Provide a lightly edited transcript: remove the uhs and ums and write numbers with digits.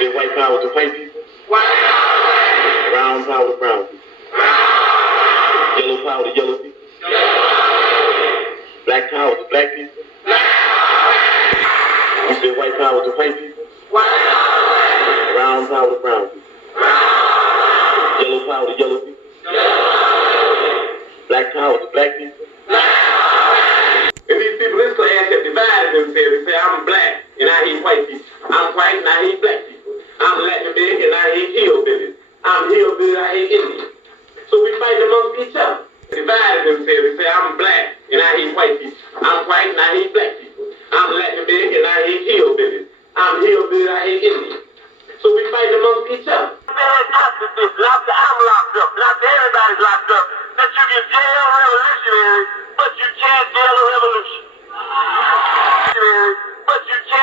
Is white power to white people? Brown power to brown people? Yellow power to yellow people? Black power to black people? You said white power to white people? Brown power to brown people? Yellow power to yellow people? Black power to black people? And these people in this class have divided themselves. They say, I'm black and I hate white people. I'm white and I hate black people. I'm Latin American and I hate hillbillies. I'm hillbilly, I hate Indians. So we fight amongst each other. Divided themselves. They say, I'm black and I hate white people. I'm white and I hate black people. I'm Latin American and I hate hillbillies. I'm hillbilly, I hate Indians. So we fight amongst each other. I'm locked up. Not everybody's locked up. That you can jail revolutionaries, but you can't jail a revolutionary.